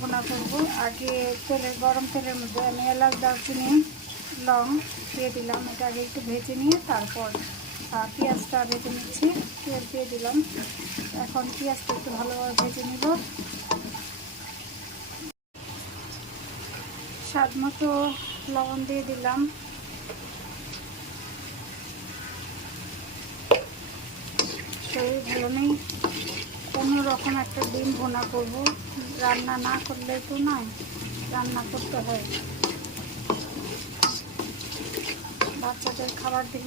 ভুনা করব। আগে গরম তেলের মধ্যে আমি এলাচ, দারচিনি, লং দিয়ে দিলাম। এটা আগে একটু ভেজে নিয়ে তারপর পেঁয়াজটা ভেজে নিচ্ছি। পেঁয়াজ দিয়ে দিলাম। এখন পেঁয়াজটা একটু ভালোভাবে ভেজে নিব। স্বাদ মতো লবণ দিয়ে দিলাম। শরীর ভালো নেই, কোনো রকম একটা ডিম ভুনা করব। রান্না না করলে তো নয়, রান্না করতে হয়। বাচ্চাদের খাবার দিব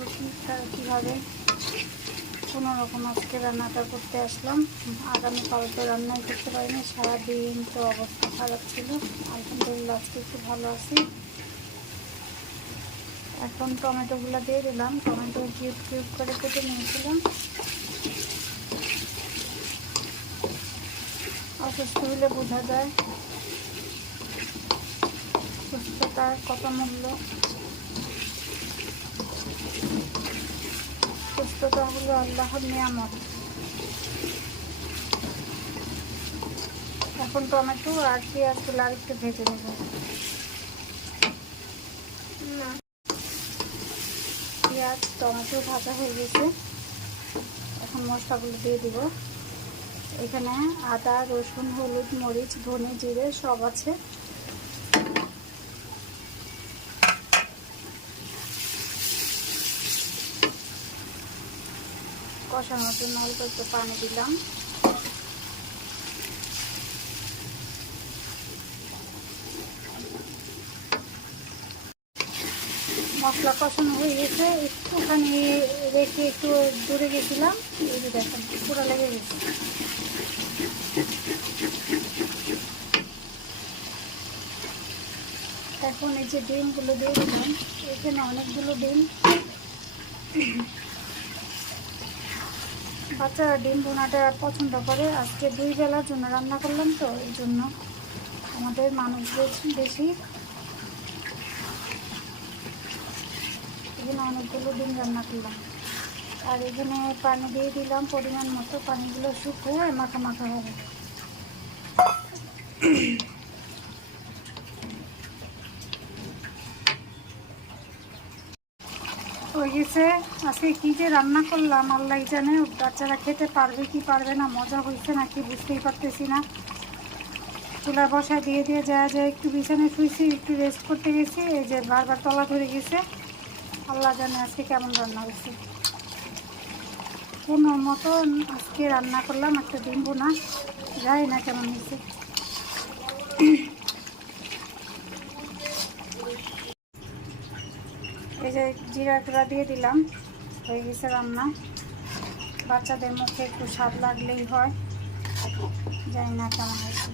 কীভাবে, কোনো রকম আজকে রান্নাটা করতে আসলাম। আগামীকাল তো রান্নাই করতে পারিনি, সারাদিন তো অবস্থা খারাপ ছিল। আলহামদুলিল্লাহ আজকে একটু ভালো আছি। এখন টমেটোগুলো দিয়ে দিলাম। টমেটো কিউব কিউব করে কেটে নিয়েছিলাম। অসুস্থ হলে বোঝা যায় সুস্থতার কত মূল্য। সুস্থতা হলো আল্লাহর নিয়ামত। এখন টমেটো আর পেঁয়াজগুলো আর একটু ভেজে নেব। পেঁয়াজ টমেটো ভাজা হয়ে গেছে। এখন মশলাগুলো দিয়ে দিব। এখানে আদা, রসুন, হলুদ, মরিচ, ধনে, জিরে সব আছে। কষানোর জন্য অল্প একটু পানি দিলাম। মশলা কষানো হয়ে গেছে। একটুখানি রেখে একটু দূরে গেছিলাম, এই যে দেখেন পুরো লেগে গেছে। এখন এই যে ডিমগুলো দিয়ে দিলাম। এখানে অনেকগুলো ডিম। বাচ্চারা ডিম ভুনাটা পছন্দ করে। আজকে 2 বেলার জন্য রান্না করলাম তো, এই জন্য আমাদের মানুষ বেশি। এখানে অনেকগুলো ডিম রান্না করলাম। আর এখানে পানি দিয়ে দিলাম পরিমাণ মতো। পানিগুলো শুকিয়ে মাখা মাখা হবে। হয়ে গেছে। আজকে কী যে রান্না করলাম আল্লাহ জানে। বাচ্চারা খেতে পারবে কি পারবে না, মজা হয়েছে নাকি বুঝতেই পারতেছি না। চুলা বসায় দিয়ে যায় একটু বিছানায় শুয়েছি, একটু রেস্ট করতে গেছি, এই যে বারবার তলা ধরে গেছে। আল্লাহ জানে আজকে কেমন রান্না হয়েছে। কোনো মতো আজকে রান্না করলাম একটা ডিম ভুনা, যাই না কেমন হয়েছে। এই যে জিরা গুঁড়া দিয়ে দিলাম। হয়ে গেছে রান্না। বাচ্চাদের মুখে একটু স্বাদ লাগলেই হয়। জানি না কেমন হয়েছে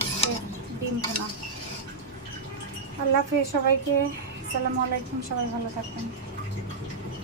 আজকে ডিম ভুনা। আল্লাহ হাফেজ সবাইকে। আসসালামু আলাইকুম। সবাই ভালো থাকবেন।